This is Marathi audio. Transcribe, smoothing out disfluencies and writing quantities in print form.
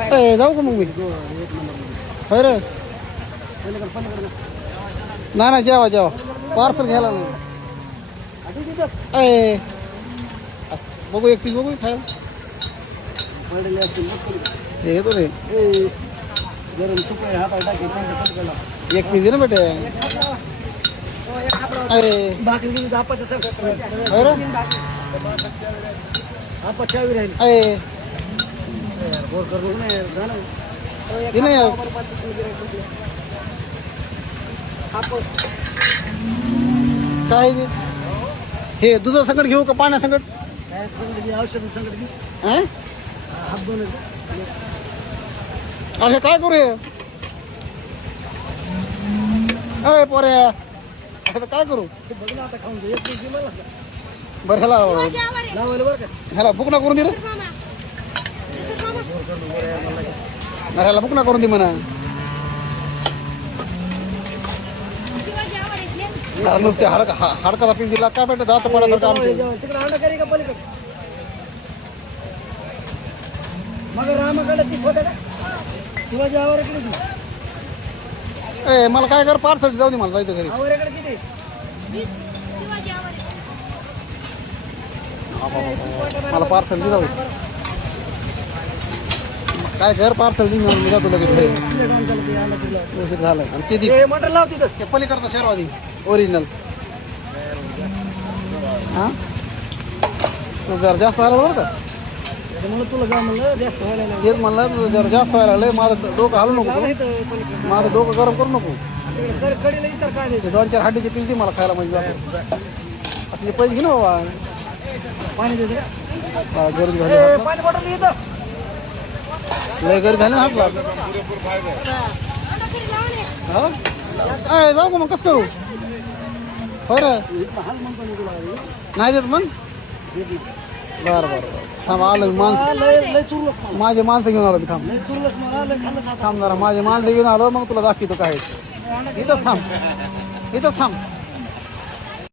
ए जाऊ का मग मी होय रे नाही नाही जेवा जेवा पार्सल घ्यायला नाही ए बघू एक पीस बघू खायला हे घेतो रे एक पीस दे ना बेटे अरे भाकरी आपाच्या सर होय रे आपा चावी राहील ए बोर करू नाही जाणं हे नाही काय ते? हे दुधा संकट घेऊ का पाण्या संकट काय संकट औषध संकट घे हं? हात दोन अरे काय करू हे अय पोऱ्या आता काय करू बघ ना आता खाऊन घे एक दिवशी मला बरं ह्याला लावायला बरं का ह्याला बुक ना करून दे रे ह्याला बुक ना करून दे म्हणा नुसते हाडकाचा पीस दिला काय भेटत दात पडा काम तिकडे अंडा करी का पलीकडे मग रामाकडे 30 होते का शिवाजी आवाराकडे ए मला काय कर पार्सल जाऊ दे मला जायचं घरी आवाराकडे किती मला पार्सल दे जाऊ काय कर पार्सल दे मी जातो लगेच घरी उशीर झालाय आणि ते दे मटण लाव तिथं ते पलीकडचा शेरवादी ओरिजिनल हा तू जरा जास्त व्हायला बरं का म्हणून तुला जा म्हणलं जास्त व्हायला लागलं. तेच म्हणलं जरा जास्त व्हायला लागलंय माझं डोकं हलू नको जा तू. इथं पलीकडे. माझं डोकं गरम करू नको तिकडे कडीला विचार काय द्यायचं ते 2-4 हाडीचे पीस दे मला खायला म्हणजे जातो आता ते पैसे घे ना बाबा पाणी द्यायचं का? हा, गर्दी झाली ए, हातला. पाणी बॉटल येतं लय गर्दी झाली ना हातला हा अय जाऊ का मग कसं करू होय रे हाल म्हणतो मी तुला नाही देत मग बरं बरं बरं थांब आलं मी माणसं लय चुरलंस मला माझे माणसं घेऊन आलो मी थांब लय चुरलंस मला लय खाल्लंस आता थांब जरा माझे माणसं घेऊन आलो मग तुला दाखवतो काय अंडा इथंच थांब इथंच थांब